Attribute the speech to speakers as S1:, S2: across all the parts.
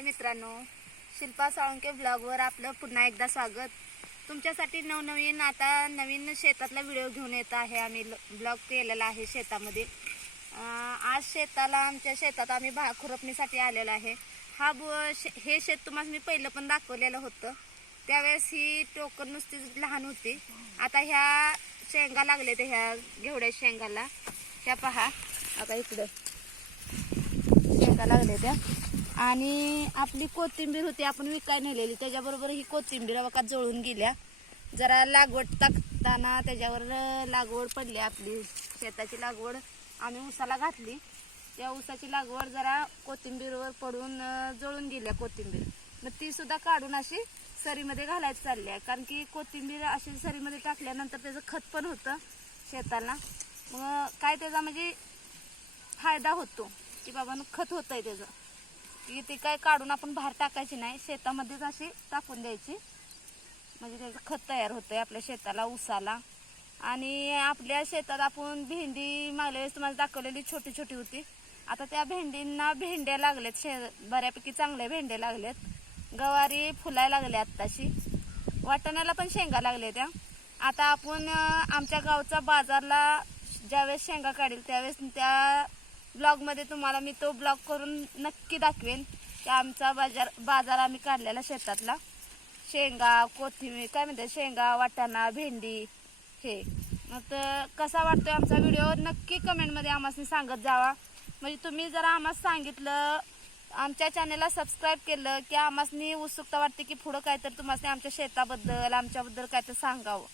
S1: हाय मित्रांनो. शिल्पा साळुंके ब्लॉगवर आपलं पुन्हा एकदा स्वागत. तुमच्यासाठी नवनवीन आता नवीन शेतातला व्हिडिओ घेऊन येत आहे. आम्ही ब्लॉग केलेला आहे शेतामध्ये. आज शेताला आमच्या शेतात आम्ही भा खुरपणीसाठी आलेलो आहे. हा बु शे- हे शेत तुम्हाला मी पहिलं पण दाखवलेलं होतं. त्यावेळेस ही टोकन नुसतीच लहान होती. आता ह्या शेंगा लागले ते ह्या घेवड्या शेंगाला. ह्या पहा. आता इकडं. शेंगा लागले त्या आणि आपली कोथिंबीर होती आपण विकाय नेलेली. त्याच्याबरोबर ही कोथिंबीर अवकात जळून गेल्या. जरा लागवड टाकताना त्याच्यावर लागवड पडली आपली. शेताची लागवड आम्ही उसाला घातली. त्या उसाची लागवड जरा कोथिंबीरवर पडून जळून गेल्या कोथिंबीर. मग ती सुद्धा काढून अशी सरीमध्ये घालायचं चालली आहे कारण की कोथिंबीर अशी सरीमध्ये टाकल्यानंतर त्याचं खत पण होतं शेताला. मग काय त्याचा म्हणजे फायदा होतो की बाबा खत होत आहे त्याचं. की ती काय काढून आपण बाहेर टाकायची नाही शेतामध्येच अशी टाकून द्यायची. म्हणजे त्याचं खत तयार होतंय आपल्या शेताला ऊसाला. आणि आपल्या शेतात आपण भेंडी मागल्या वेळेस तुम्हाला दाखवलेली छोटी छोटी होती. आता त्या भेंडींना भेंड्या लागल्यात शे बऱ्यापैकी चांगल्या भेंड्या लागल्यात. गवारी फुलायला लागल्या आत्ताशी. वाटाण्याला पण शेंगा लागल्या त्या. आता आपण आमच्या गावचा बाजारला ज्यावेळेस शेंगा काढेल त्यावेळेस त्या ब्लॉगमध्ये तुम्हाला मी तो ब्लॉग करून नक्की दाखवेन की आमचा बाजार बाजार आम्ही काढलेला शेतातला. शेंगा कोथिंबीर काय म्हणते शेंगा वाटाणा भेंडी हे. मग तर कसा वाटतोय आमचा व्हिडिओ? नक्की कमेंटमध्ये आम्हाला सांगत जावा. म्हणजे तुम्ही जरा आम्हाला सांगितलं आमच्या चॅनेलला सबस्क्राईब केलं की आम्हाला उत्सुकता वाटते की पुढं काहीतरी तुम्हाला आमच्या शेताबद्दल आमच्याबद्दल काहीतरी सांगावं.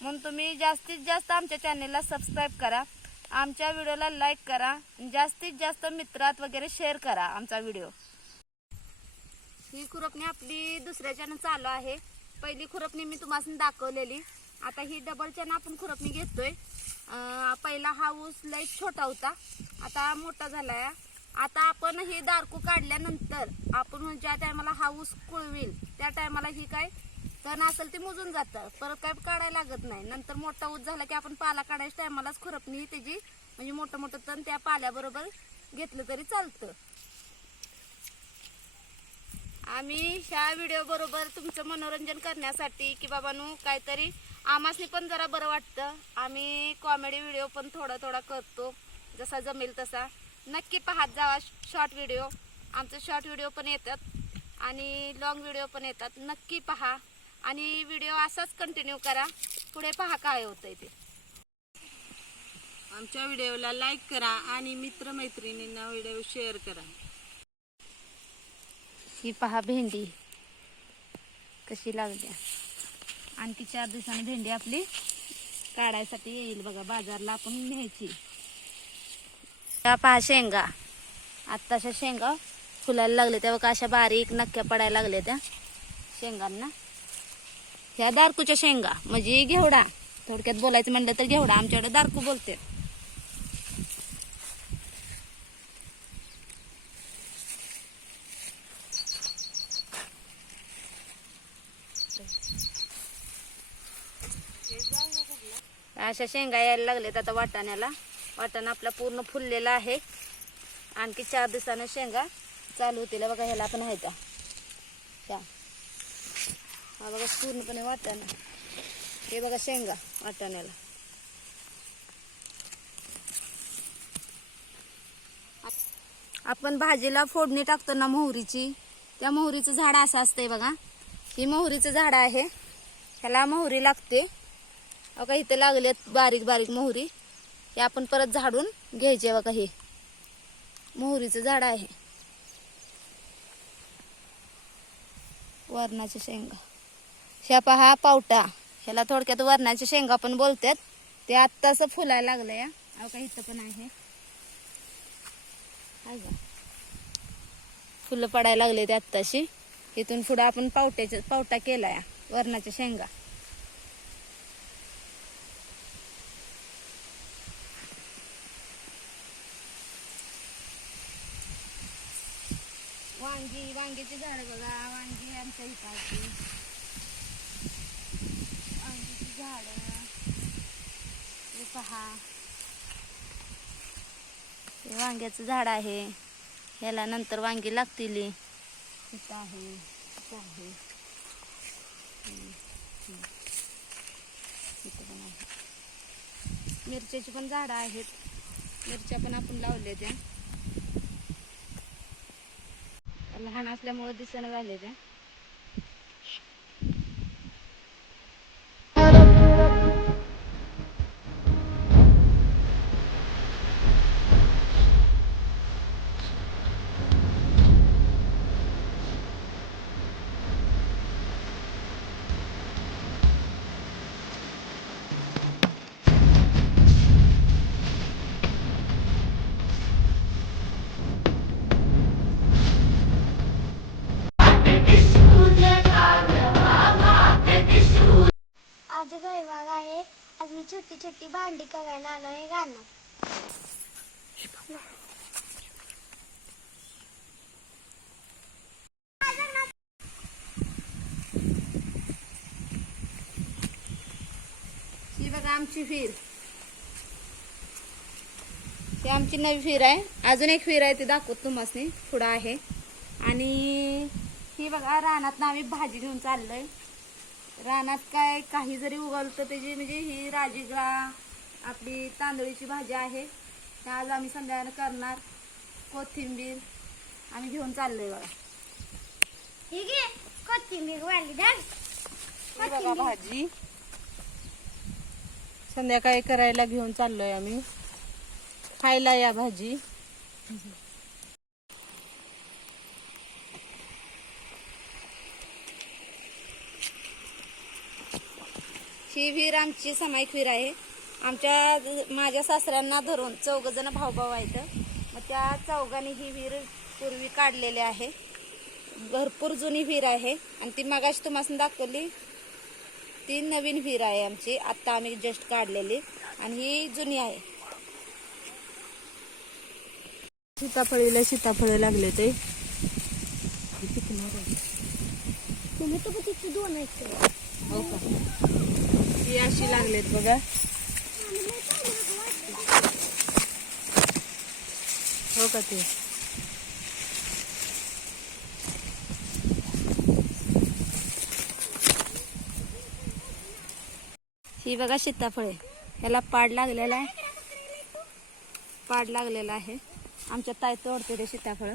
S1: म्हणून तुम्ही जास्तीत जास्त आमच्या चॅनेलला सबस्क्राईब करा. आमच्या व्हिडिओला लाईक करा. जास्तीत जास्त मित्रात वगैरे शेअर करा आमचा व्हिडिओ. ही खुरपणी आपली दुसऱ्याच्यानं चालू आहे. पहिली खुरपणी मी तुम्हाला दाखवलेली. आता ही डबलच्यानं आपण खुरपणी घेतोय. पहिला हा ऊस लई छोटा होता. आता मोठा झालाय. आता आपण ही दारकू काढल्यानंतर आपण ज्या टायमाला हा ऊस कुळविल त्या टायमाला ही काय तण असेल ते मोजून जातं. परत काय काढायला लागत नाही. नंतर मोठा ऊस झाला की आपण पाला काढायच्या टायमालाच खुरपणी त्याची म्हणजे मोठं मोठं तण त्या पाल्याबरोबर घेतलं तरी चालतं. आम्ही ह्या व्हिडिओ बरोबर तुमचं मनोरंजन करण्यासाठी की बाबांनो काहीतरी आमासनी पण जरा बरं वाटतं. आम्ही कॉमेडी व्हिडिओ पण थोडा थोडा करतो. जसा जमेल तसा. नक्की पाहत जावा शॉर्ट व्हिडिओ आमचे शॉर्ट व्हिडिओ पण येतात आणि लॉंग व्हिडिओ पण येतात. नक्की पहा. आणि व्हिडिओ असाच कंटिन्यू करा. पुढे पहा काय होतंय ते.
S2: आमच्या व्हिडिओला लाईक करा आणि मित्रमैत्रिणींना व्हिडिओ शेअर करा.
S1: ही पहा भेंडी. कशी लागल्या आणखी चार दिवसांनी भेंडी आपली काढायसाठी येईल बघा बाजारला आपण न्यायची. त्या पहा शेंगा. आत्ताशा शेंगा फुलायला लागले त्या बघा अशा बारीक नक्क्या पडायला लागल्या त्या शेंगांना. ह्या दारकूच्या शेंगा म्हणजे घेवडा. थोडक्यात बोलायचं म्हणलं तर घेवडा आमच्याकडे दारकू बोलते. अशा शेंगा यायला लागल्यात आता वाटाण्याला. वाटाणा आपला पूर्ण फुललेला आहे. आणखी चार दिवसानं शेंगा चालू होतील. बघा ह्याला पण आहे त्या हा बघा पूर्णपणे वाटाणा. हे बघा शेंगा वाटाण्याला. आपण भाजीला फोडणी टाकतो ना मोहरीची त्या मोहरीचं झाड असं असतंय बघा. ही मोहरीचं झाड आहे. ह्याला मोहरी लागते. बघा इथं लागलेत बारीक बारीक मोहरी. हे आपण परत झाडून घ्यायचे बघा हे. मोहरीचं झाड आहे. वरणाच्या शेंगा. ह्या पहा पावटा. ह्याला थोडक्यात वरणाच्या शेंगा पण बोलतात ते आत्ताच फुलायला लागलं या बघा इथं पण आहे. फुलं पडायला लागले ते आत्ताशी. इथून पुढं आपण पावट्याच्या पावटा केलाय वरणाच्या शेंगा. वांगी वांग्याची झाड बघा वांगी आमच्या इथाची वांगीची झाड हे पहा. हे वांग्याचं झाड आहे. ह्याला नंतर वांगी लागतील. इथं आहे इथं आहे. इथं पण आहे. मिरच्याची पण झाडं आहेत. मिरच्या पण आपण लावल्या त्या. लहान असल्यामुळे दिसणं झाले त्या.
S3: मी छोटी छोटी भांडी करायला आलो आहे गाणं
S1: ही बघा आमची फिर. ही आमची नवी फिर आहे. अजून एक फिर आहे ती दाखवत तुम्हाला पुढं आहे. आणि ही बघा रानात आम्ही भाजी घेऊन चाललोय. रानात काय काही जरी उगवलं तर त्याची म्हणजे ही राजीगळा आपली तांदळीची भाजी आहे त्या आज आम्ही संध्याकाळी करणार कोथिंबीर आम्ही घेऊन चाललोय बघा.
S3: कोथिंबीर
S2: बघा भाजी. संध्याकाळी करायला घेऊन चाललोय आम्ही. खायला या भाजी.
S1: ही विहीर आमची सामायिक विहीर आहे. आमच्या माझ्या सासऱ्यांना धरून चौघ जण भाऊ भाऊ आहेत. मग त्या चौघांनी ही विहीर पूर्वी काढलेली आहे. भरपूर जुनी विहीर आहे. आणि ती मगाशी तुम्हाला दाखवली. ती नवीन विहीर आहे आमची. आत्ता आम्ही जस्ट काढलेली. आणि ही जुनी आहे.
S2: सीताफळीला सीताफळे लागले ते.
S3: तुम्ही दोन आहेत.
S2: हो का? ही अशी लागलेत बघा. हो का ते?
S1: ही बघा सीताफळे. ह्याला पाड लागलेला आहे. पाड लागलेला आहे. आमच्या ताई तोडते ते सीताफळ.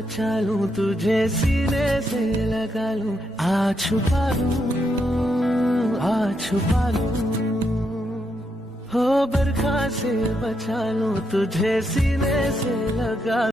S4: से लूं तुझे सीने से लगा लूं आ छुपा लूं आ छुपा लूं हो बरखा से बचा लूं तुझे सीने से लगा